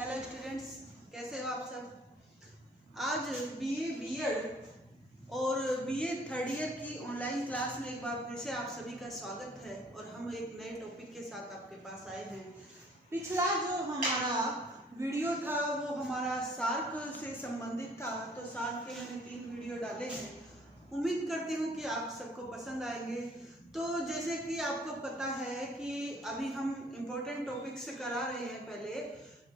Hello students, कैसे हो आप सब। आज बीए बीएड और बीए थर्ड ईयर की ऑनलाइन क्लास में एक बार फिर से आप सभी का स्वागत है और हम एक नए टॉपिक के साथ आपके पास आए हैं। पिछला जो हमारा वीडियो था वो हमारा सार्क से संबंधित था, तो सार्क के मैंने 3 वीडियो डाले हैं। उम्मीद करती हूँ कि आप सबको पसंद आएंगे। तो जैसे कि आपको पता है कि अभी हम इम्पोर्टेंट टॉपिक्स करा रहे हैं पहले,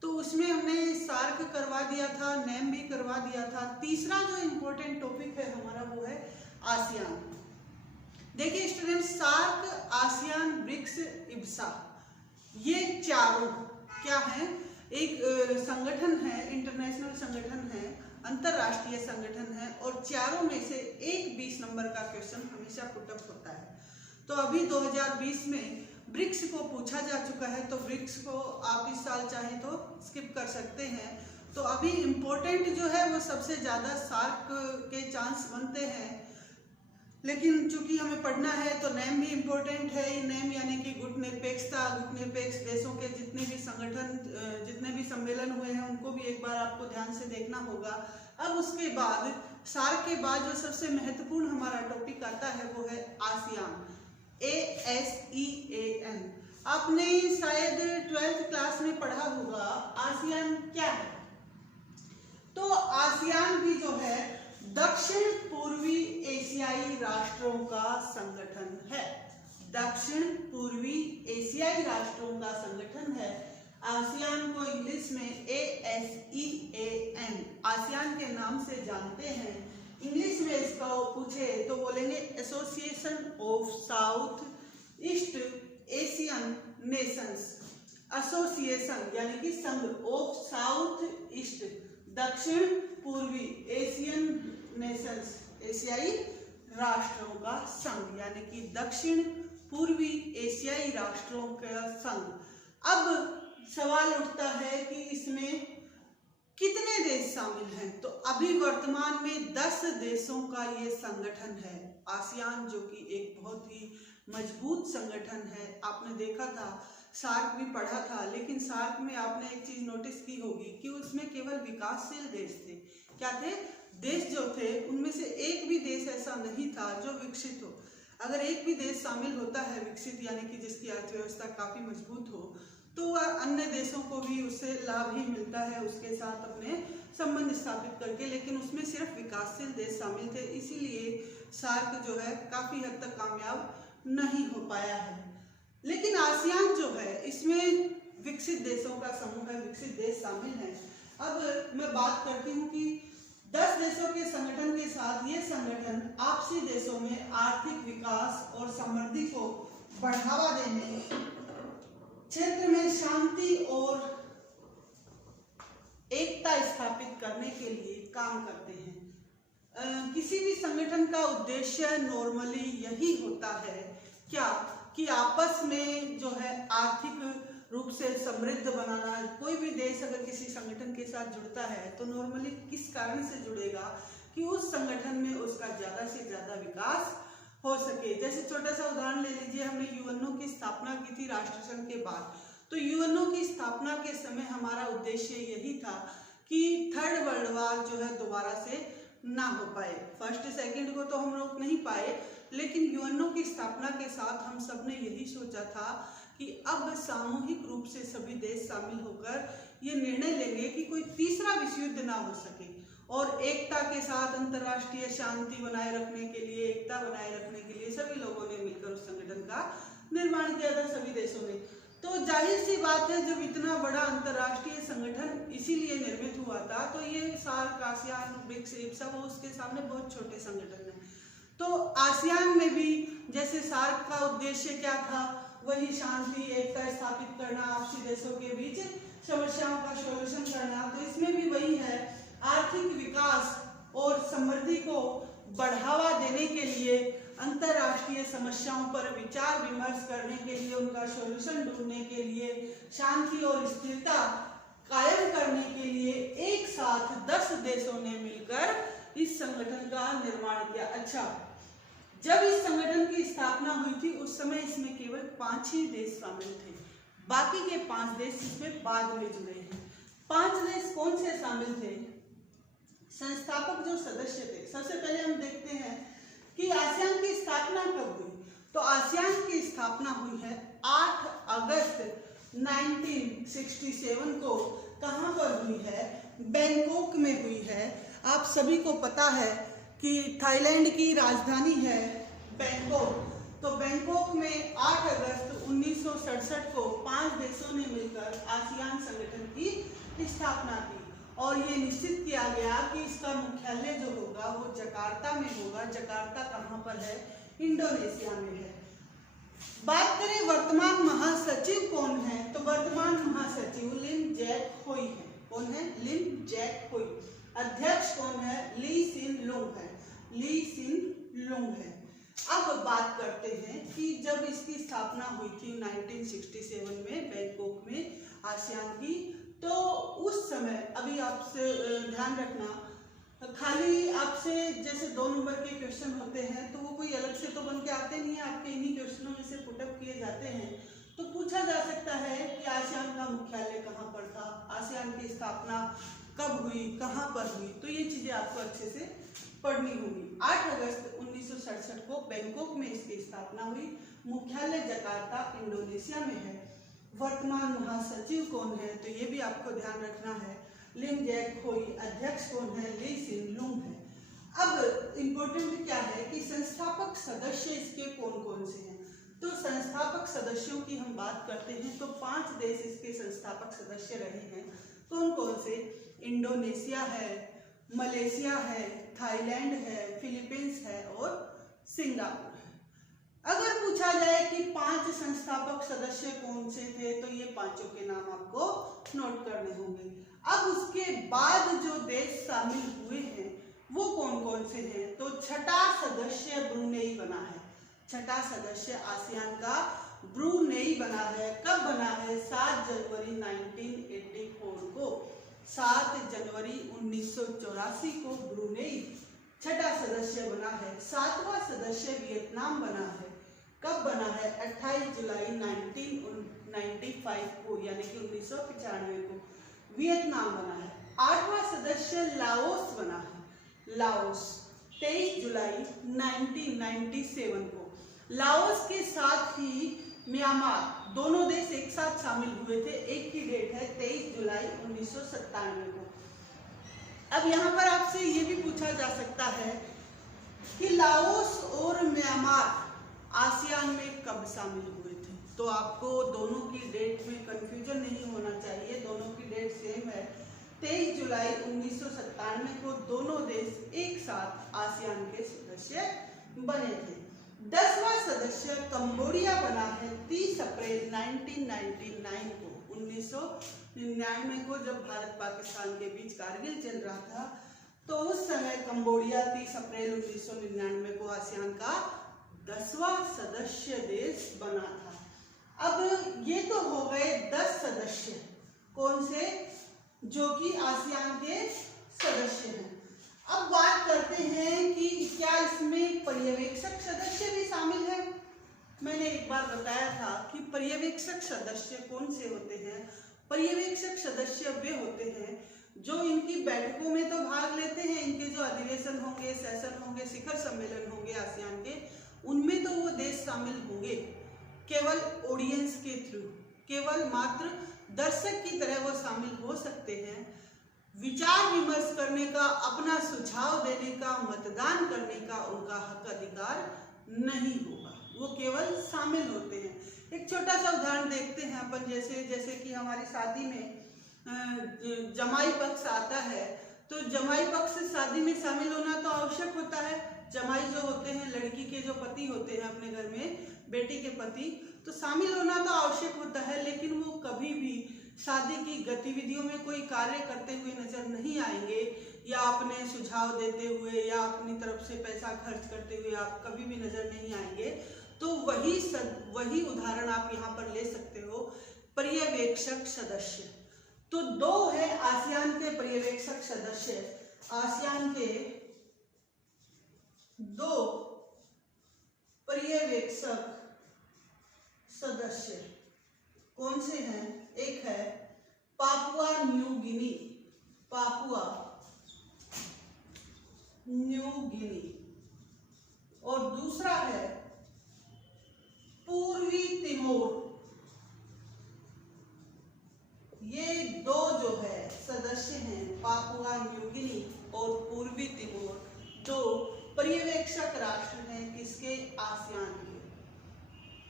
तो उसमें हमने सार्क करवा दिया था, नेम भी करवा दिया था। तीसरा जो इम्पोर्टेंट टॉपिक है हमारा वो है आसियान। देखिए student, SAARC, ASEAN, BRICS, IBSA, ये चारों क्या है, एक संगठन है, इंटरनेशनल संगठन है, अंतरराष्ट्रीय संगठन है और चारों में से एक 20 नंबर का क्वेश्चन हमेशा पुटअप होता है। तो अभी 2020 में ब्रिक्स को पूछा जा चुका है, तो ब्रिक्स को आप इस साल चाहे तो स्किप कर सकते हैं। तो अभी इम्पोर्टेंट जो है वो सबसे ज़्यादा सार्क के चांस बनते हैं, लेकिन चूंकि हमें पढ़ना है तो नेम भी इम्पोर्टेंट है। नेम यानी कि गुटनिरपेक्षता, गुटनिरपेक्ष देशों के जितने भी संगठन, जितने भी सम्मेलन हुए हैं उनको भी एक बार आपको ध्यान से देखना होगा। अब उसके बाद सार्क के बाद जो सबसे महत्वपूर्ण हमारा टॉपिक आता है वो है आसियान, ASEAN। आपने शायद 12th क्लास में पढ़ा होगा आसियान क्या है। तो आसियान भी जो है दक्षिण पूर्वी एशियाई राष्ट्रों का संगठन है। दक्षिण पूर्वी एशियाई राष्ट्रों का संगठन है। आसियान को इंग्लिश में ASEAN, आसियान के नाम से जानते हैं। इंग्लिश में इसका पूछे तो बोलेंगे association of south east Asian Nations. Association यानी कि संघ, ऑफ साउथ ईस्ट, दक्षिण पूर्वी एशियन नेशंस, एशियाई राष्ट्रों का संघ, यानी कि दक्षिण पूर्वी एशियाई राष्ट्रों का संघ। अब सवाल उठता है कि इसमें कितने देश शामिल हैं। तो अभी वर्तमान में 10 देशों का ये संगठन है आसियान, जो कि एक बहुत ही मजबूत संगठन है। आपने देखा था, सार्क भी पढ़ा था, लेकिन सार्क में आपने एक चीज नोटिस की होगी कि उसमें केवल विकासशील देश थे। क्या थे? देश जो थे उनमें से एक भी देश ऐसा नहीं था जो विकसित हो। अगर एक भी देश शामिल होता है विकसित, यानी कि जिसकी अर्थव्यवस्था काफी मजबूत हो, तो वह अन्य देशों को भी उससे लाभ ही मिलता है, उसके साथ अपने संबंध स्थापित करके। लेकिन उसमें सिर्फ विकासशील देश शामिल थे, इसीलिए सार्क जो है काफी हद तक कामयाब नहीं हो पाया है। लेकिन आसियान जो है इसमें विकसित देशों का समूह है, विकसित देश शामिल हैं। अब मैं बात करती हूँ कि 10 देशों के संगठन के साथ ये संगठन आपसी देशों में आर्थिक विकास और समृद्धि को बढ़ावा देने, क्षेत्र में शांति और एकता स्थापित करने के लिए काम करते हैं। किसी भी संगठन का उद्देश्य नॉर्मली यही होता है क्या कि आपस में जो है आर्थिक रूप से समृद्ध बनाना। कोई भी देश अगर किसी संगठन के साथ जुड़ता है तो नॉर्मली किस कारण से जुड़ेगा कि उस संगठन में उसका ज्यादा से ज्यादा विकास हो सके। जैसे छोटा सा उदाहरण ले लीजिए, हमने यूएनओ की स्थापना की थी राष्ट्रसंघ के बाद। तो यूएनओ की स्थापना के समय हमारा उद्देश्य यही था कि थर्ड वर्ल्ड वार जो है दोबारा से ना हो पाए। फर्स्ट सेकंड को तो हम रोक नहीं पाए, लेकिन यूएनओ की स्थापना के साथ हम सब ने यही सोचा था कि अब सामूहिक रूप से सभी देश शामिल होकर ये निर्णय लेंगे कि कोई तीसरा विश्व युद्ध ना हो सके, और एकता के साथ अंतर्राष्ट्रीय शांति बनाए रखने के लिए, एकता बनाए रखने के लिए सभी लोगों ने मिलकर उस संगठन का निर्माण किया था, सभी देशों ने। तो जाहिर सी बात है, जब इतना बड़ा अंतर्राष्ट्रीय संगठन इसीलिए निर्मित हुआ था, तो ये सार्क, आसियान, ब्रिक्स, इब्सा वो उसके सामने बहुत छोटे संगठन है। तो आसियान में भी जैसे सार्क का उद्देश्य क्या था, वही शांति, एकता स्थापित करना, आपसी देशों के बीच समस्याओं का सॉल्यूशन करना। तो इसमें भी वही है, आर्थिक विकास और समृद्धि को बढ़ावा देने के लिए, अंतर्राष्ट्रीय समस्याओं पर विचार विमर्श करने के लिए, उनका सॉल्यूशन ढूंढने के लिए, शांति और स्थिरता कायम करने के लिए एक साथ 10 देशों ने मिलकर इस संगठन का निर्माण किया। अच्छा, जब इस संगठन की स्थापना हुई थी उस समय इसमें केवल 5 ही देश शामिल थे, बाकी के 5 देश इसमें बाद में जुड़े हैं। 5 देश कौन से शामिल थे? संस्थापक जो सदस्य थे, सबसे पहले हम देखते हैं कि आसियान की स्थापना कब हुई। तो आसियान की स्थापना हुई है 8 अगस्त 1967 को। कहाँ पर हुई है? बैंकॉक में हुई है। आप सभी को पता है कि थाईलैंड की राजधानी है बैंकॉक। तो बैंकॉक में 8 अगस्त 1967 को 5 देशों ने मिलकर आसियान संगठन की स्थापना की और ये निश्चित किया गया कि इसका मुख्यालय जो होगा वो जकार्ता में होगा। जकार्ता कहाँ पर है? इंडोनेशिया में है। बात करें वर्तमान महासचिव कौन है, तो वर्तमान महासचिव लिम जैक होई है। कौन है? लिम जैक होई। अध्यक्ष कौन है? ली सिन लुंग है। ली सिन लुंग है। अब बात करते हैं कि जब इसकी स्थापना हुई थी 1967 में बैंकॉक में आसियान की, तो उस समय, अभी आपसे ध्यान रखना, खाली आपसे जैसे 2 नंबर के क्वेश्चन होते हैं तो वो कोई अलग से तो बन के आते नहीं है, आपके इन्हीं क्वेश्चनों में से पुटअप किए जाते हैं। तो पूछा जा सकता है कि आसियान का मुख्यालय कहाँ पर था, आसियान की स्थापना कब हुई, कहाँ पर हुई, तो ये चीजें आपको अच्छे से पढ़नी होगी। 8 अगस्त 1967 को बैंकॉक में इसकी स्थापना हुई। मुख्यालय जकार्ता इंडोनेशिया में है। वर्तमान महासचिव कौन है, तो ये भी आपको ध्यान रखना है, लिम जैक होई। अध्यक्ष कौन है? ली सिन लुंग है। अब इम्पोर्टेंट क्या है कि संस्थापक सदस्य इसके कौन कौन से हैं। तो संस्थापक सदस्यों की हम बात करते हैं तो 5 देश इसके संस्थापक सदस्य रहे हैं। कौन कौन से? इंडोनेशिया है, मलेशिया है, थाईलैंड है, फिलीपींस है और सिंगापुर है। अगर पूछा जाए कि 5 संस्थापक सदस्य कौन से थे, तो ये पांचों के नाम आपको नोट करने होंगे। अब उसके बाद जो देश शामिल हुए हैं वो कौन कौन से हैं, तो 6ठा सदस्य ब्रुनेई बना है। 6ठा सदस्य आसियान का ब्रुनेई बना है। कब बना है? 7 जनवरी 1984 को। 7 जनवरी 1984 को ब्रुनेई 6ठा सदस्य बना है। 7वां सदस्य वियतनाम बना है। कब बना है? 28 जुलाई 1995 को, यानी कि 1995 को वियतनाम बना है। 8वां सदस्य लाओस बना है। लाओस 23 जुलाई 1997 को। लाओस के साथ ही म्यांमार, दोनों देश एक साथ शामिल हुए थे। एक की डेट है 23 जुलाई 1997 को। अब यहाँ पर आपसे ये भी पूछा जा सकता है कि लाओस और म्यांमार आसियान में कब शामिल हुए थे, तो आपको दोनों की डेट में कंफ्यूजन नहीं होना चाहिए, दोनों की डेट सेम है। 23 जुलाई 1997 को दोनों देश एक साथ आसियान के सदस्य बने थे। 10वां सदस्य कंबोडिया बना है 30 अप्रैल 1999 को। 1999 को जब भारत पाकिस्तान के बीच कारगिल चल रहा था, तो उस समय कंबोडिया 30 अप्रैल 1999 को आसियान का 10वां सदस्य देश बना था। अब ये तो हो गए 10 सदस्य, कौन से? जो कि आसियान के सदस्य हैं। अब बात करते हैं कि क्या इसमें पर्यवेक्षक सदस्य भी शामिल है। मैंने एक बार बताया था कि पर्यवेक्षक सदस्य कौन से होते हैं। पर्यवेक्षक सदस्य वे होते हैं जो इनकी बैठकों में तो भाग लेते हैं, इनके जो अधिवेशन होंगे, सेशन होंगे, शिखर सम्मेलन होंगे आसियान के, उनमें तो वो देश शामिल होंगे केवल ऑडियंस के थ्रू, केवल मात्र दर्शक की तरह वो शामिल हो सकते हैं। विचार विमर्श करने का, अपना सुझाव देने का, मतदान करने का उनका हक अधिकार नहीं होगा, वो केवल शामिल होते हैं। एक छोटा सा उदाहरण देखते हैं अपन, जैसे कि हमारी शादी में जमाई पक्ष आता है, तो जमाई पक्ष शादी में शामिल होना तो आवश्यक होता है। जमाई जो होते हैं, लड़की के जो पति होते हैं अपने घर में, बेटी के पति, तो शामिल होना तो आवश्यक होता है, लेकिन वो कभी भी शादी की गतिविधियों में कोई कार्य करते हुए नजर नहीं आएंगे, या अपने सुझाव देते हुए या अपनी तरफ से पैसा खर्च करते हुए आप कभी भी नजर नहीं आएंगे। तो वही उदाहरण आप यहाँ पर ले सकते हो, पर्यवेक्षक सदस्य। तो 2 है आसियान के पर्यवेक्षक सदस्य। आसियान के 2 पर्यवेक्षक सदस्य कौन से हैं? एक है Papua New Guinea, Papua New Guinea, और दूसरा है पूर्वी तिमोर। ये दो जो है सदस्य हैं, पापुआ न्यू गिनी और पूर्वी तिमोर, जो पर्यवेक्षक राष्ट्र हैं किसके, आसियान के।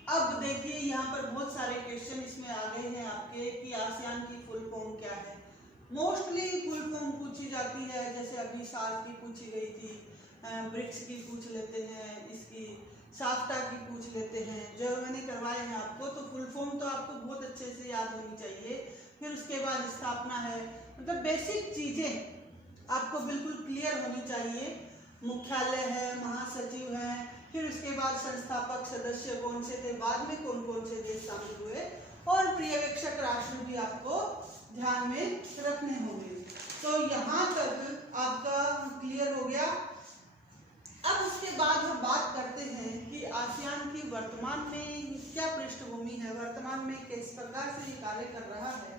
अब देखिए यहाँ पर बहुत सारे क्वेश्चन इसमें आ गए हैं आपके कि आसियान की फुल फॉर्म क्या है। मोस्टली फुल फॉर्म पूछी जाती है, जैसे अभी सार्क की पूछी गई थी, ब्रिक्स की पूछ लेते हैं, इसकी साफ्टा की पूछ लेते हैं, जो मैंने करवाए हैं आपको। तो फुल फॉर्म तो आपको बहुत अच्छे से याद होनी चाहिए। फिर उसके बाद स्थापना है, मतलब बेसिक चीजें आपको बिल्कुल क्लियर होनी चाहिए। मुख्यालय है, महासचिव है, फिर उसके बाद संस्थापक सदस्य कौन से थे, बाद में कौन कौन से देश शामिल हुए, और पर्यवेक्षक राष्ट्र भी आपको ध्यान में रखने होंगे। तो यहाँ तक आपका क्लियर हो गया। अब उसके बाद हम बात करते हैं कि आसियान की वर्तमान में क्या पृष्ठभूमि है, वर्तमान में किस प्रकार से ये कार्य कर रहा है।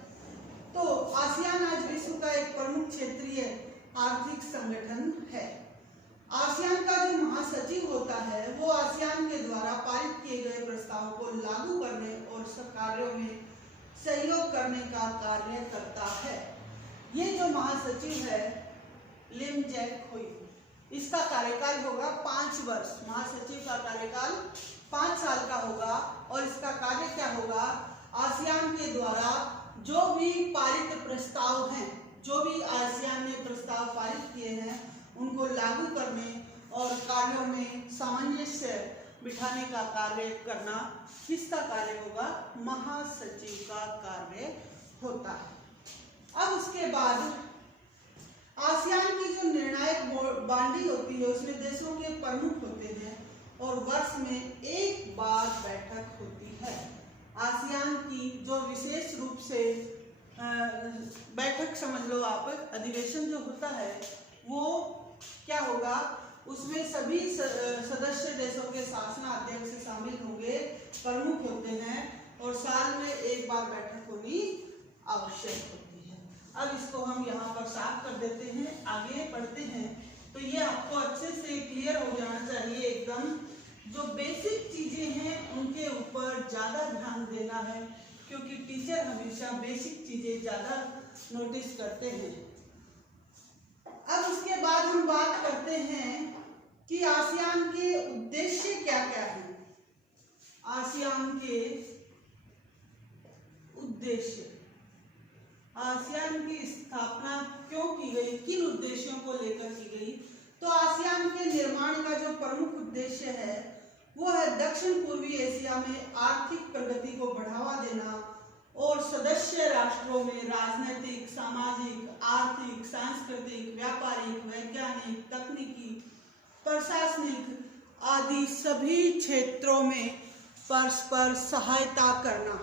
तो आसियान आज विश्व का एक प्रमुख क्षेत्रीय आर्थिक संगठन है। आसियान का जो महासचिव होता है वो आसियान के द्वारा पारित किए गए प्रस्तावों को लागू करने और सब कार्यों में सहयोग करने का कार्य करता है। ये जो महासचिव है लिम जैक हुई, इसका कार्यकाल होगा 5 वर्ष। महासचिव का कार्यकाल 5 साल का होगा और इसका कार्य क्या होगा, आसियान के द्वारा जो भी पारित प्रस्ताव हैं, जो भी आसियान ने प्रस्ताव पारित किए हैं उनको लागू करने और कार्यों में सामंजस्य बिठाने का कार्य करना किसका कार्य होगा, महासचिव का कार्य होता है। अब उसके बाद आसियान की जो निर्णायक बांडी होती है उसमें देशों के प्रमुख होते हैं और वर्ष में एक बार बैठक होती है। आसियान की जो विशेष रूप से बैठक समझ लो आप, अधिवेशन जो होता है वो क्या होगा, उसमें सभी सदस्य देशों के शासनाध्यक्ष शामिल होंगे, प्रमुख होते हैं और साल में एक बार बैठक होनी आवश्यक होती है। अब इसको हम यहाँ पर साफ कर देते हैं, आगे पढ़ते हैं। तो ये आपको अच्छे से क्लियर हो जाना चाहिए एकदम। जो बेसिक चीजें हैं उनके ऊपर ज्यादा ध्यान देना है, क्योंकि टीचर हमेशा बेसिक चीजें ज्यादा नोटिस करते हैं। अब उसके बाद हम बात करते हैं कि आसियान के उद्देश्य क्या क्या हैं। आसियान के उद्देश्य, आसियान की स्थापना क्यों की गई, किन उद्देश्यों को लेकर की गई। तो आसियान के निर्माण का जो प्रमुख उद्देश्य है वो है दक्षिण पूर्वी एशिया में आर्थिक प्रगति को बढ़ावा देना और सदस्य राष्ट्रों में राजनीतिक, सामाजिक, आर्थिक, सांस्कृतिक, व्यापारिक, वैज्ञानिक, तकनीकी, प्रशासनिक आदि सभी क्षेत्रों में परस्पर सहायता करना।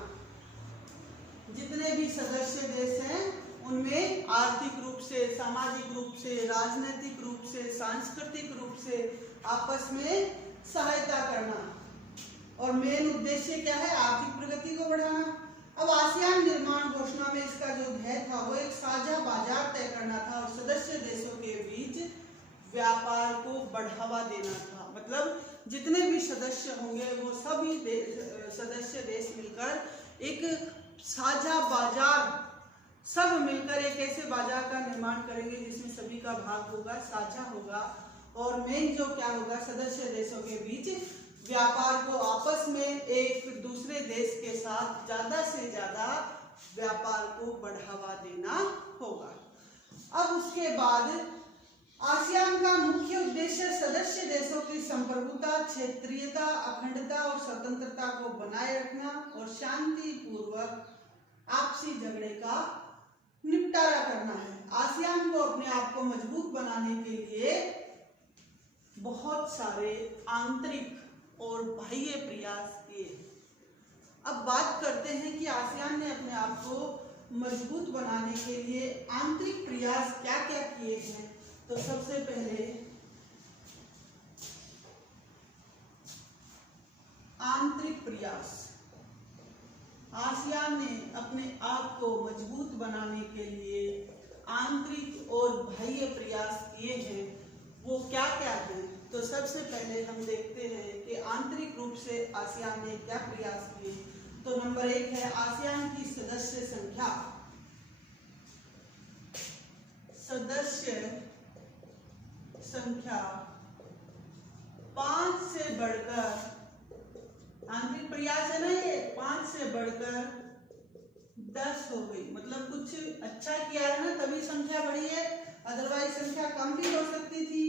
जितने भी सदस्य देश हैं उनमें आर्थिक रूप से, सामाजिक रूप से, राजनीतिक रूप से, सांस्कृतिक रूप से आपस में सहायता करना। और मेन उद्देश्य क्या है, आर्थिक प्रगति को बढ़ाना। अब आसियान निर्माण घोषणा में इसका जो ध्येय था वो एक साझा बाजार तय करना था और सदस्य देशों के बीच व्यापार को बढ़ावा देना था। मतलब जितने भी सदस्य होंगे वो सभी सदस्य देश मिलकर एक साझा बाजार, सब मिलकर एक ऐसे बाजार का निर्माण करेंगे जिसमें सभी का भाग होगा, साझा होगा। और मेन जो क्या होगा, सदस्य देशों के बीच व्यापार को आपस में एक दूसरे देश के साथ ज्यादा से ज्यादा व्यापार को बढ़ावा देना होगा। अब उसके बाद आसियान का मुख्य उद्देश्य सदस्य देशों की संप्रभुता, क्षेत्रीयता, अखंडता और स्वतंत्रता को बनाए रखना और शांति पूर्वक आपसी झगड़े का निपटारा करना है। आसियान को अपने आप को मजबूत बनाने के लिए बहुत सारे आंतरिक और बाह्य प्रयास किए। अब बात करते हैं कि आसियान ने अपने आप को मजबूत बनाने के लिए आंतरिक प्रयास क्या क्या किए हैं। तो सबसे पहले आंतरिक प्रयास, आसियान ने अपने आप भाव को मजबूत बनाने के लिए आंतरिक और बाह्य प्रयास किए हैं, वो क्या क्या हैं? तो सबसे पहले हम देखते हैं कि आंतरिक रूप से आसियान ने क्या प्रयास किए। तो नंबर 1 है आसियान की सदस्य संख्या। सदस्य संख्या 5 से बढ़कर, आंतरिक प्रयास है ना ये, 5 से बढ़कर 10 हो गई। मतलब कुछ अच्छा किया है ना, तभी संख्या बढ़ी है, अदरवाइज संख्या कम भी हो सकती थी।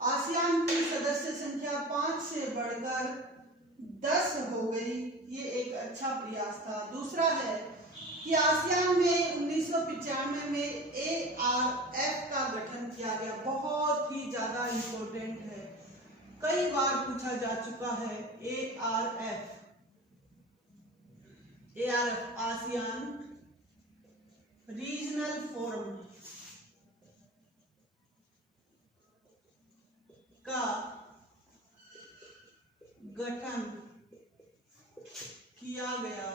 आसियान की सदस्य संख्या 5 से बढ़कर 10 हो गई, ये एक अच्छा प्रयास था। दूसरा है कि आसियान में 1995 में ARF का गठन किया गया। बहुत ही ज्यादा इंपॉर्टेंट है, कई बार पूछा जा चुका है। ARF आसियान रीजनल फोरम का गठन किया गया।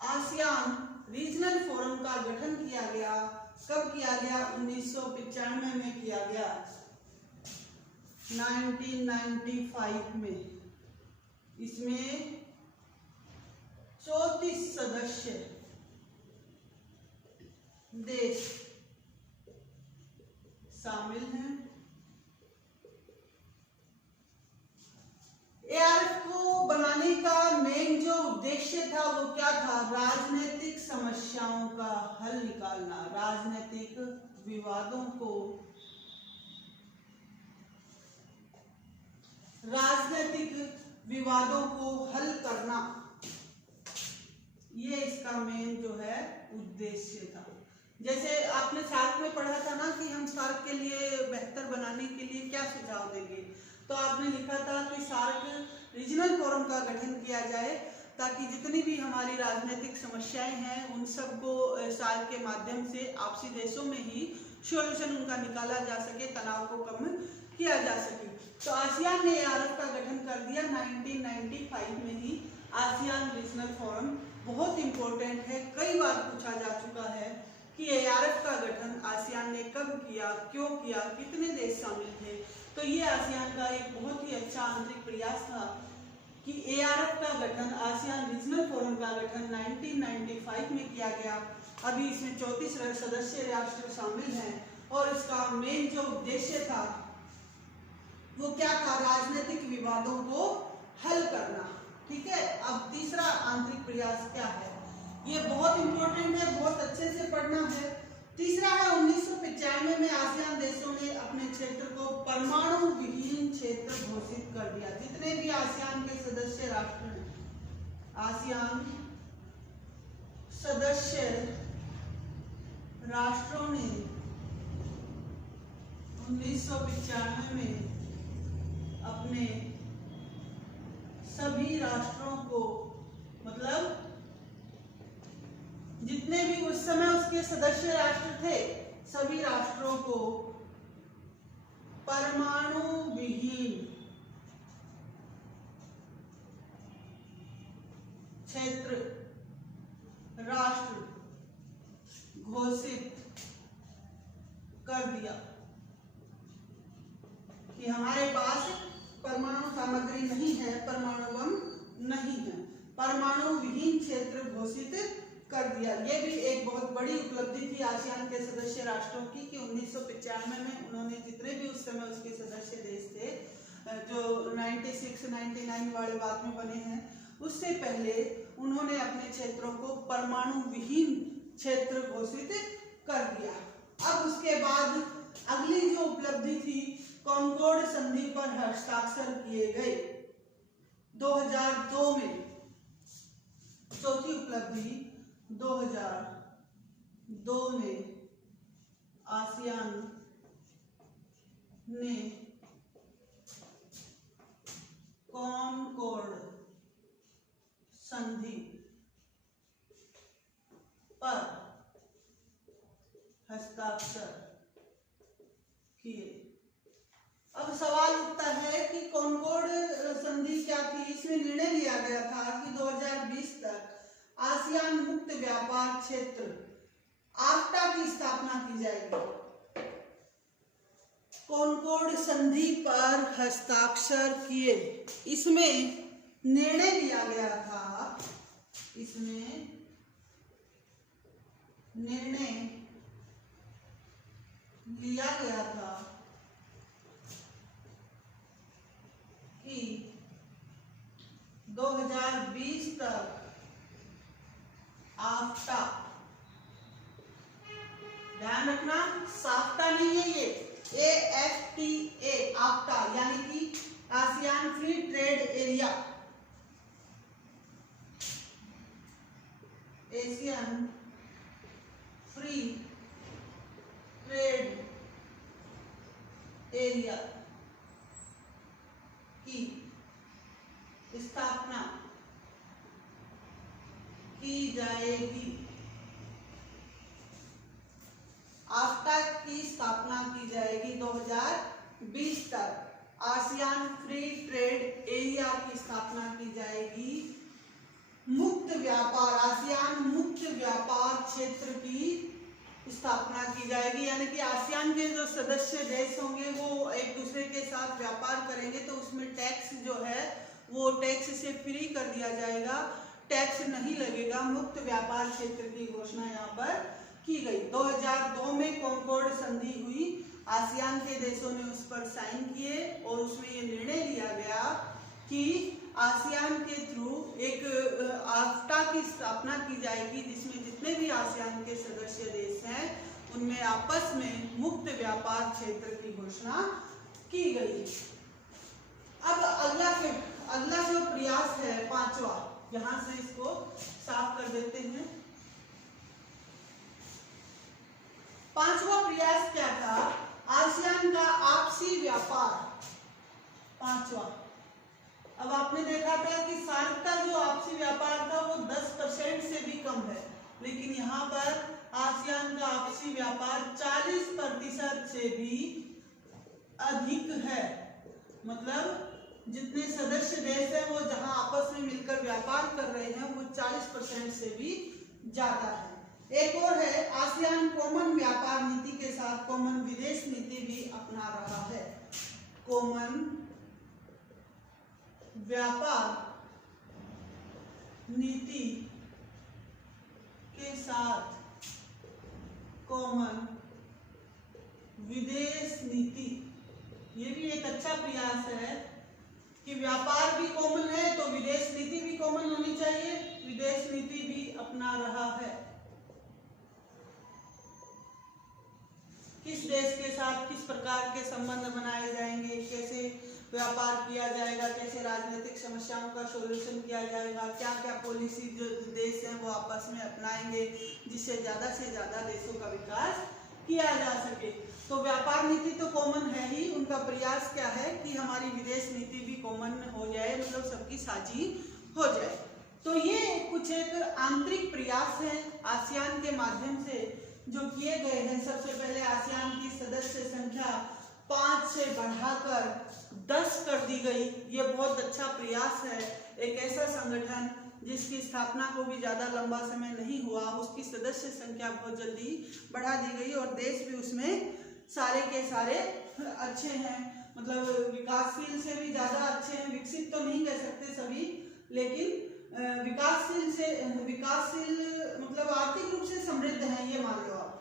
आसियान रीजनल फोरम का गठन किया गया। कब किया गया? 1995 में किया गया, 1995 में। इसमें 34 सदस्य देश शामिल हैं। ARF को बनाने का मेन जो उद्देश्य था वो क्या था? राजनीतिक समस्याओं का हल निकालना, राजनीतिक विवादों को, हल करना, ये इसका मेन जो है उद्देश्य था। जैसे आपने सार्क में पढ़ा था ना कि हम सार्क के लिए बेहतर बनाने के लिए क्या सुझाव देंगे, तो आपने लिखा था कि सार्क रीजनल फोरम का गठन किया जाए ताकि जितनी भी हमारी राजनीतिक समस्याएं हैं उन सबको सार्क के माध्यम से आपसी देशों में ही सॉल्यूशन उनका निकाला जा सके, तनाव को कम किया जा सके। तो आसियान ने ARF का गठन कर दिया 1995 में ही। आसियान रीजनल फोरम बहुत इंपॉर्टेंट है, कई बार पूछा जा चुका है कि ARF का गठन आसियान ने कब किया, क्यों किया, कितने देश शामिल थे। तो ये आसियान का एक बहुत ही अच्छा आंतरिक प्रयास था कि ARF का गठन, आसियान रीजनल फोरम का गठन 1995 में किया गया। अभी इसमें 34 सदस्य राष्ट्र शामिल हैं और इसका मेन जो उद्देश्य था वो क्या था? राजनीतिक विवादों को हल करना। ठीक है, अब तीसरा आंतरिक प्रयास क्या है? ये बहुत इंपॉर्टेंट है, बहुत अच्छे से पढ़ना है। तीसरा है 1995 में आसियान देशों ने अपने क्षेत्र को परमाणु विहीन क्षेत्र घोषित कर दिया। जितने भी आसियान के सदस्य राष्ट्र हैं, आसियान सदस्य राष्ट्रों ने 1995 में अपने सभी राष्ट्रों को, मतलब जितने भी उस समय उसके सदस्य राष्ट्र थे, सभी राष्ट्रों को परमाणु विहीन क्षेत्र राष्ट्र घोषित कर दिया कि हमारे पास परमाणु सामग्री नहीं है, परमाणु बम नहीं है, परमाणु विहीन क्षेत्र घोषित कर दिया। ये भी एक बहुत बड़ी उपलब्धि थी आसियान के सदस्य राष्ट्रों की कि 1995 में उन्होंने जितने भी उस समय उसके सदस्य देश थे, जो 96-99 वाले बाद में बने हैं, उससे पहले उन्होंने अपने क्षेत्रों को परमाणु विहीन क्षेत्र घोषित कर दिया। अब उसके बाद अगली जो उपलब्धि थी, कॉनकॉर्ड संधि पर हस्ताक्षर किए गए 2002 में। चौथी उपलब्धि 2002 में आसियान ने कॉनकॉर्ड संधि पर हस्ताक्षर किए। अब सवाल उठता है कि कॉनकॉर्ड संधि क्या थी? इसमें निर्णय लिया गया था कि 2020 तक व्यापार क्षेत्र आफ्टा की स्थापना की जाएगी। कॉनकॉर्ड संधि पर हस्ताक्षर किए, इसमें निर्णय लिया गया था, इसमें निर्णय लिया गया था कि 2020 तक आफ्टा, ध्यान रखना साफ्टा नहीं है ये, AFTA आफ्टा यानी कि ASEAN free trade area, Asian free trade area की स्थापना की जाएगी। आफ्टा की स्थापना की जाएगी 2020 तक। आसियान फ्री ट्रेड एरिया की स्थापना की जाएगी। मुक्त व्यापार, आसियान मुक्त व्यापार क्षेत्र की स्थापना की जाएगी, यानी कि आसियान के जो सदस्य देश होंगे वो एक दूसरे के साथ व्यापार करेंगे तो उसमें टैक्स जो है वो टैक्स से फ्री कर दिया जाएगा, टैक्स नहीं लगेगा। मुक्त व्यापार क्षेत्र की घोषणा यहाँ पर की गई। 2002 में कॉनकॉर्ड संधि हुई, आसियान के देशों ने उस पर साइन किए और उसमें ये निर्णय लिया गया कि आसियान के थ्रू एक आफ्टा की स्थापना की जाएगी जिसमें जितने भी आसियान के सदस्य देश हैं उनमें आपस में मुक्त व्यापार क्षेत्र की घोषणा की गई। अब अगला जो प्रयास है पांचवा, यहां से इसको साफ कर देते हैं। पांचवा प्रयास क्या था? आसियान का आपसी व्यापार। पांचवा, अब आपने देखा था कि सार्क का जो आपसी व्यापार था वो 10% से भी कम है, लेकिन यहाँ पर आसियान का आपसी व्यापार 40% से भी अधिक है। मतलब जितने सदस्य देश हैं वो जहां आपस में मिलकर व्यापार कर रहे हैं वो 40% से भी ज्यादा है। एक और है, आसियान कॉमन व्यापार नीति के साथ कॉमन विदेश नीति भी अपना रहा है। कॉमन व्यापार नीति के साथ कॉमन विदेश नीति, ये भी एक अच्छा प्रयास है कि व्यापार भी कॉमन है तो विदेश नीति भी कॉमन होनी चाहिए। विदेश नीति भी अपना रहा है। किस देश के साथ किस प्रकार के संबंध बनाए जाएंगे, कैसे व्यापार किया जाएगा, कैसे राजनीतिक समस्याओं का सॉल्यूशन किया जाएगा, क्या क्या पॉलिसी जो देश हैं वो आपस में अपनाएंगे जिससे ज्यादा से ज्यादा देशों का विकास किया जा सके। तो व्यापार नीति तो कॉमन है ही, उनका प्रयास क्या है कि हमारी विदेश नीति भी कॉमन हो जाए, मतलब सबकी साझी हो जाए। तो ये कुछ एक आंतरिक प्रयास है आसियान के माध्यम से जो किए गए हैं। सबसे पहले आसियान की सदस्य संख्या 5 से बढ़ाकर 10 कर दी गई। ये बहुत अच्छा प्रयास है। एक ऐसा संगठन जिसकी स्थापना को भी ज्यादा लंबा समय नहीं हुआ, उसकी सदस्य संख्या बहुत जल्दी बढ़ा दी गई और देश भी उसमें सारे के सारे अच्छे हैं, मतलब विकासशील से भी ज्यादा अच्छे हैं। विकसित तो नहीं कह सकते सभी, लेकिन विकासशील मतलब आर्थिक रूप से समृद्ध हैं, ये मान लो आप।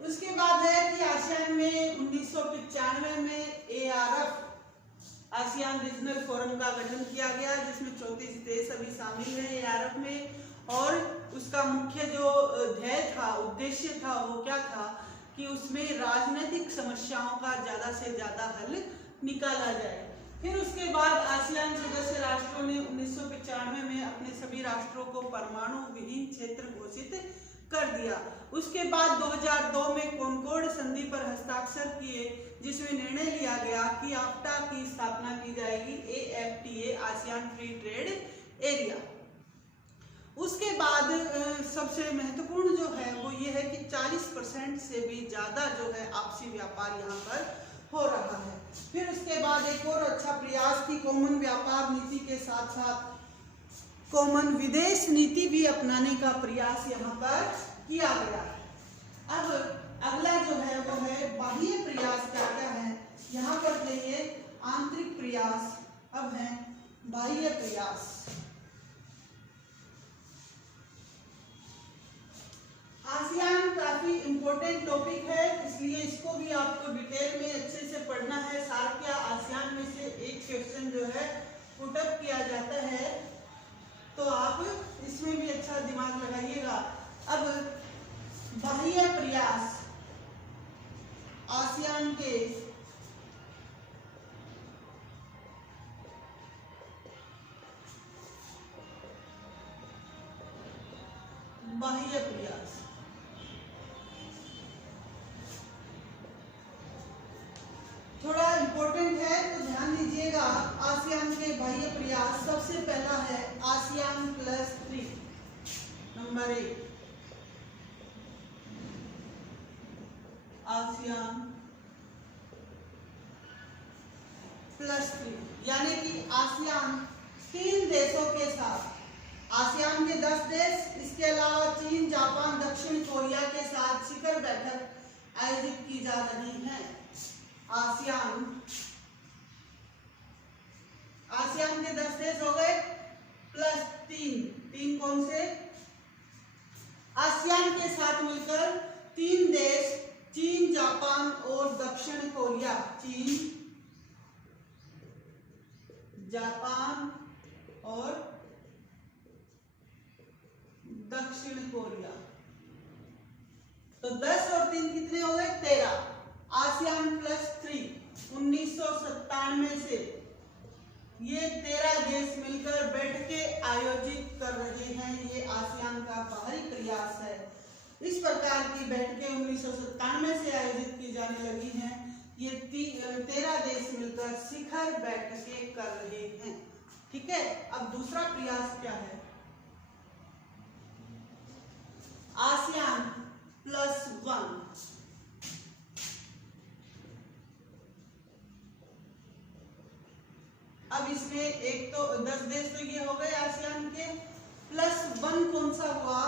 उसके बाद है कि आसियान में 1995 में ARF आसियान रीजनल फोरम का गठन किया गया जिसमें 34 देश अभी शामिल हैं ARF में। और उसका मुख्य जो ध्येय था, उद्देश्य था, वो क्या था कि उसमें राजनीतिक समस्याओं का ज्यादा से ज्यादा हल निकाला जाए। फिर उसके बाद आसियान सदस्य राष्ट्रों ने 1995 में अपने सभी राष्ट्रों को परमाणु विहीन क्षेत्र घोषित कर दिया। उसके बाद 2002 में कॉनकॉर्ड संधि पर हस्ताक्षर किए जिसमें निर्णय लिया गया कि आफ्टा की स्थापना की जाएगी, AFTA ASEAN free trade area. उसके बाद सबसे महत्वपूर्ण जो है वो ये है कि 40% से भी ज्यादा जो है आपसी व्यापार यहाँ पर हो रहा है। फिर उसके बाद एक और अच्छा प्रयास की कॉमन व्यापार नीति के साथ साथ कॉमन विदेश नीति भी अपनाने का प्रयास यहाँ पर किया गया है। अब अगला जो है वो है बाह्य प्रयास। क्या क्या है यहाँ पर? देखिए आंतरिक प्रयास, अब है बाह्य प्रयास। आसियान काफी इंपॉर्टेंट टॉपिक है, इसलिए इसको भी आपको डिटेल में अच्छे से पढ़ना है। सार क्या आसियान में से एक क्वेश्चन जो है पुट अप किया जाता है, तो आप इसमें भी अच्छा दिमाग लगाइएगा। अब बाह्य प्रयास आसियान के बाह्य प्रयास थोड़ा इंपॉर्टेंट है, तो ध्यान दीजिएगा। आसियान के बाह्य प्रयास सबसे पहला है आसियान +3, नंबर 1 आसियान +3, यानी कि आसियान 3 देशों के साथ, आसियान के 10 देश, इसके अलावा चीन, जापान, दक्षिण कोरिया के साथ शिखर बैठक आयोजित की जा रही है। आसियान के 10 देश हो गए +3 कौन से? आसियान के साथ मिलकर 3 देश, चीन, जापान और दक्षिण कोरिया। चीन, जापान और दक्षिण कोरिया। तो 10 और 3 कितने हो गए? 13। आसियान +3 1997 से ये 13 देश मिलकर बैठ के आयोजित कर रहे हैं। ये आसियान का बाहरी प्रयास है। इस प्रकार की बैठकें 1997 से आयोजित की जाने लगी हैं। ये 13 देश मिलकर शिखर बैठकें कर रहे हैं। ठीक है, अब दूसरा प्रयास क्या है? आसियान +1। अब इसमें एक तो 10 देश तो ये हो गए आसियान के, +1 कौन सा हुआ?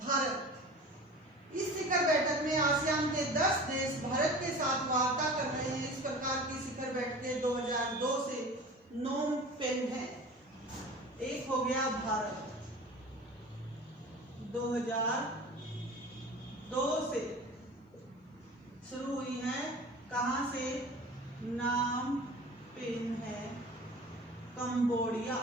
भारत। इस शिखर बैठक में आसियान के 10 देश भारत के साथ वार्ता कर रहे हैं। इस प्रकार की शिखर बैठकें 2002 से नॉम पेन है। एक हो गया भारत, 2002 से शुरू हुई है। कहां से? नाम पेन है, कंबोडिया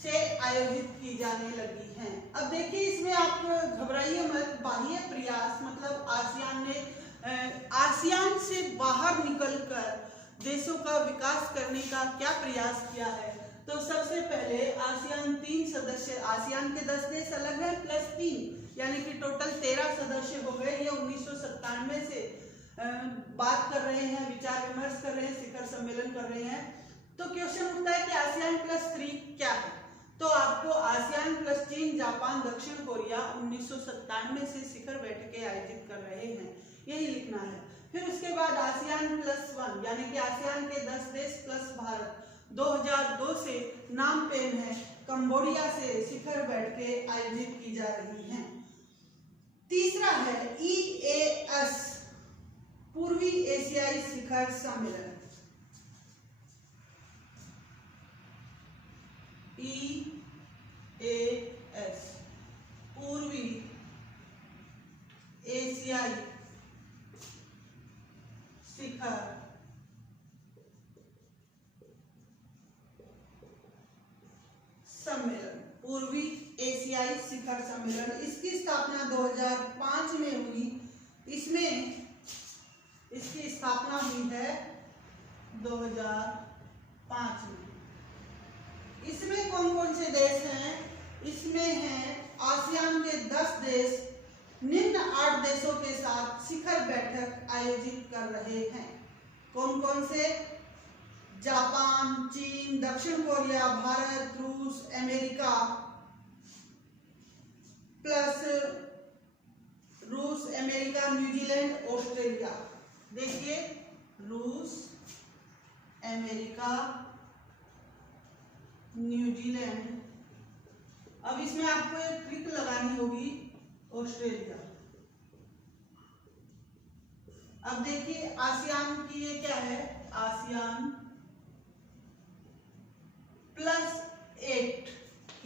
से आयोजित की जाने लगी हैं। अब देखिए, इसमें आप घबराइए मत। बाह्य प्रयास मतलब आसियान से बाहर निकलकर देशों का विकास करने का क्या प्रयास किया है? तो सबसे पहले आसियान 3 सदस्य, आसियान के 10 देश अलग है +3, यानी कि टोटल 13 सदस्य हो गए। ये 1997 से बात कर रहे हैं, विचार विमर्श कर रहे हैं, शिखर सम्मेलन कर रहे हैं। तो क्वेश्चन उठता है कि आसियान +3 क्या है? तो आपको आसियान + चीन, जापान, दक्षिण कोरिया 1997 से शिखर बैठकें आयोजित कर रहे हैं, यही लिखना है। फिर उसके बाद आसियान +1 यानी कि आसियान के 10 देश प्लस भारत 2002 से नाम पेन है, कंबोडिया से शिखर बैठकें आयोजित की जा रही हैं। तीसरा है EAS, पूर्वी एशियाई शिखर सम्मेलन। EAS, पूर्वी एशियाई शिखर सम्मेलन, पूर्वी एशियाई शिखर सम्मेलन। इसकी स्थापना 2005 में हुई। इसमें इसकी स्थापना हुई है 2005 में। इसमें कौन कौन से देश हैं? इसमें हैं आसियान के 10 देश निम्न 8 देशों के साथ शिखर बैठक आयोजित कर रहे हैं। कौन कौन से? जापान, चीन, दक्षिण कोरिया, भारत, रूस, अमेरिका प्लस रूस, अमेरिका, न्यूजीलैंड, ऑस्ट्रेलिया। देखिए, रूस, अमेरिका, न्यूजीलैंड। अब इसमें आपको एक ट्रिक लगानी होगी, ऑस्ट्रेलिया। अब देखिए आसियान की ये क्या है, आसियान +8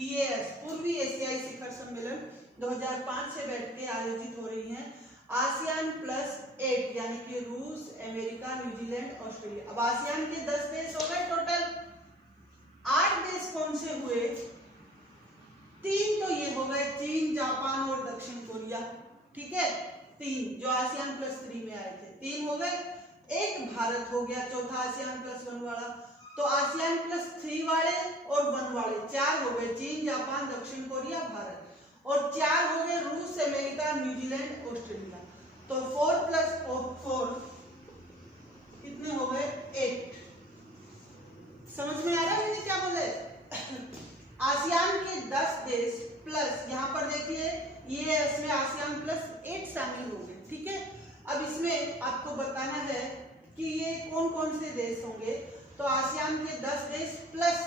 EAS पूर्वी एशियाई शिखर सम्मेलन 2005 से बैठ के आयोजित हो रही हैं। आसियान +8 यानी कि रूस, अमेरिका, न्यूजीलैंड, ऑस्ट्रेलिया। अब आसियान के 10 देश हो गए टोटल। 8 देश कौन से हुए? 3 तो ये हो गए, चीन, जापान और दक्षिण कोरिया। ठीक है, 3 जो आसियान +3 में आए थे, 3 हो गए। एक भारत हो गया, चौथा आसियान +1 वाला। तो आसियान +3 वाले और 1 वाले 4 हो गए, चीन, जापान, दक्षिण कोरिया, भारत। और 4 हो गए रूस, अमेरिका, न्यूजीलैंड, ऑस्ट्रेलिया। तो 4 + 4 कितने हो गए? 8। समझ में आ रहा है मैंने क्या बोले? आसियान के 10 देश प्लस, यहाँ पर देखिए ये इसमें आसियान +8 शामिल हो गए। ठीक है, अब इसमें आपको बताना है कि ये कौन कौन से देश होंगे। तो आसियान के 10 देश प्लस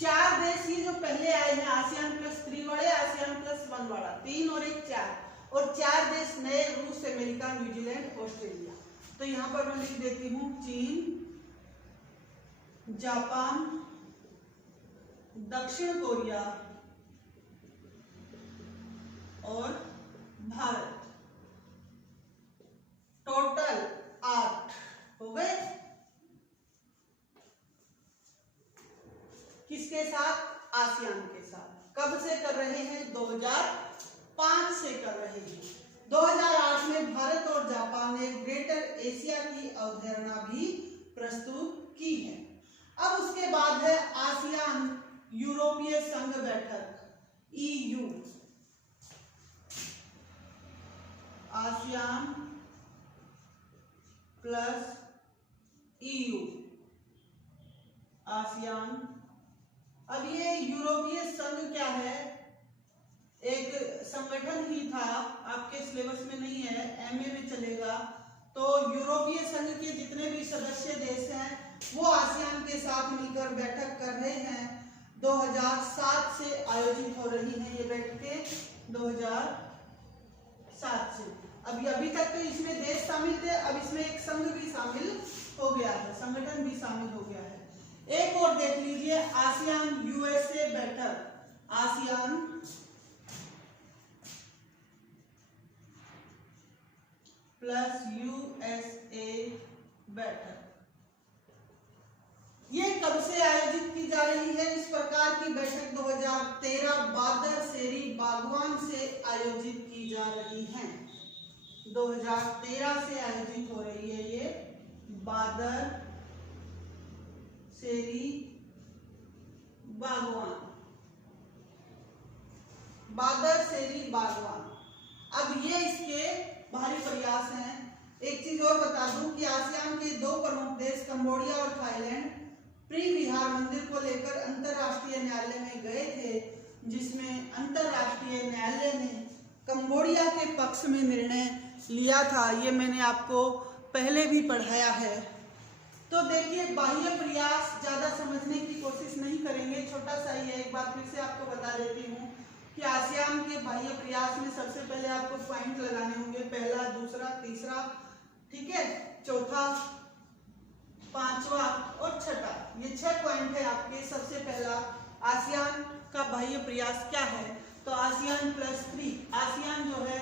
4 देश ये जो पहले आए हैं, आसियान +3 वाले, आसियान +1 वाला, 3 और 1 4, और 4 देश नए, रूस, अमेरिका, न्यूजीलैंड, ऑस्ट्रेलिया। तो यहाँ पर मैं लिख देती हूँ चीन, जापान, दक्षिण कोरिया और भारत। टोटल 8 हो गए। किसके साथ? आसियान के साथ। कब से कर रहे हैं? 2005 से कर रहे हैं। 2008 में भारत और जापान ने ग्रेटर एशिया की अवधारणा भी प्रस्तुत की है। अब उसके बाद है आसियान यूरोपीय संघ बैठक, EU। ASEAN +EU, ASEAN. अब ये यूरोपीय संघ क्या है? एक संगठन ही था, आपके सिलेबस में नहीं है, MA में चलेगा। तो यूरोपीय संघ के जितने भी सदस्य देश हैं वो आसियान के साथ मिलकर बैठक कर रहे हैं। 2007 से आयोजित हो रही है ये बैठकें, 2007 से। अभी तक तो इसमें देश शामिल थे, अब इसमें एक संघ भी शामिल हो गया है, संगठन भी शामिल हो गया है। एक और देख लीजिए, आसियान USA बैठक, आसियान +USA बैठक। ये कब से आयोजित की जा रही है? इस प्रकार की बैठक 2013 बादर सेरी बागवान से आयोजित की जा रही है। 2013 से आयोजित हो रही है ये बादर सेरी बागवान, बादर सेरी बागवान। अब ये इसके भारी प्रयास हैं। एक चीज और बता दूं कि आसियान के 2 प्रमुख देश कंबोडिया और थाईलैंड प्री विहार मंदिर को लेकर अंतरराष्ट्रीय न्यायालय में गए थे, जिसमें अंतरराष्ट्रीय न्यायालय ने कंबोडिया के पक्ष में निर्णय लिया था। ये मैंने आपको पहले भी पढ़ाया है। तो देखिए, बाह्य प्रयास ज्यादा समझने की कोशिश नहीं करेंगे, छोटा सा ही है। एक बार फिर से आपको बता देती हूँ कि आसियान के बाह्य प्रयास में सबसे पहले आपको पॉइंट लगाने होंगे, पहला, दूसरा, तीसरा, ठीक है, चौथा, पांचवा और छठा। ये 6 पॉइंट है आपके। सबसे पहला, आसियान का बाह्य प्रयास क्या है? तो आसियान +3, आसियान जो है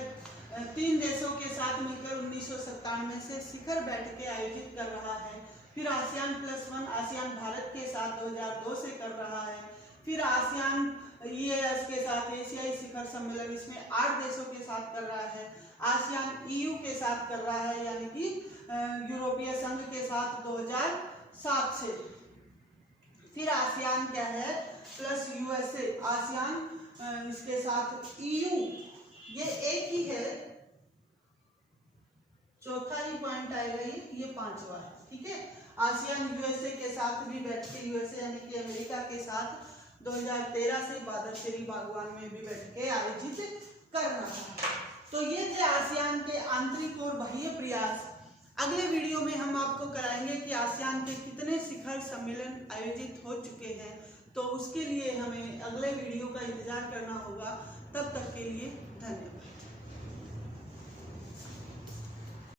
3 देशों के साथ मिलकर 1997 से शिखर बैठकें आयोजित कर रहा है। फिर आसियान +1, आसियान भारत के साथ 2002 से कर रहा है। फिर आसियान EAS के साथ एशियाई शिखर सम्मेलन, इसमें 8 देशों के साथ कर रहा है। आसियान EU के साथ कर रहा है, यानी कि यूरोपीय संघ के साथ 2007 से। फिर आसियान क्या है? +USA, आसियान इसके साथ EU, ये एक ही है, चौथा ही पॉइंट आएगा ये 5वां है। ठीक है, आसियान USA के साथ भी बैठके, USA यानी कि अमेरिका के साथ 2013 से बादर सेरी बागवान में भी बैठके आयोजित कर रहा है। तो ये थे आसियान के आंतरिक और बाह्य प्रयास। अगले वीडियो में हम आपको कराएंगे कि आसियान के कितने शिखर सम्मेलन आयोजित हो चुके हैं, तो उसके लिए हमें अगले वीडियो का इंतजार करना होगा। तब तक के लिए धन्यवाद।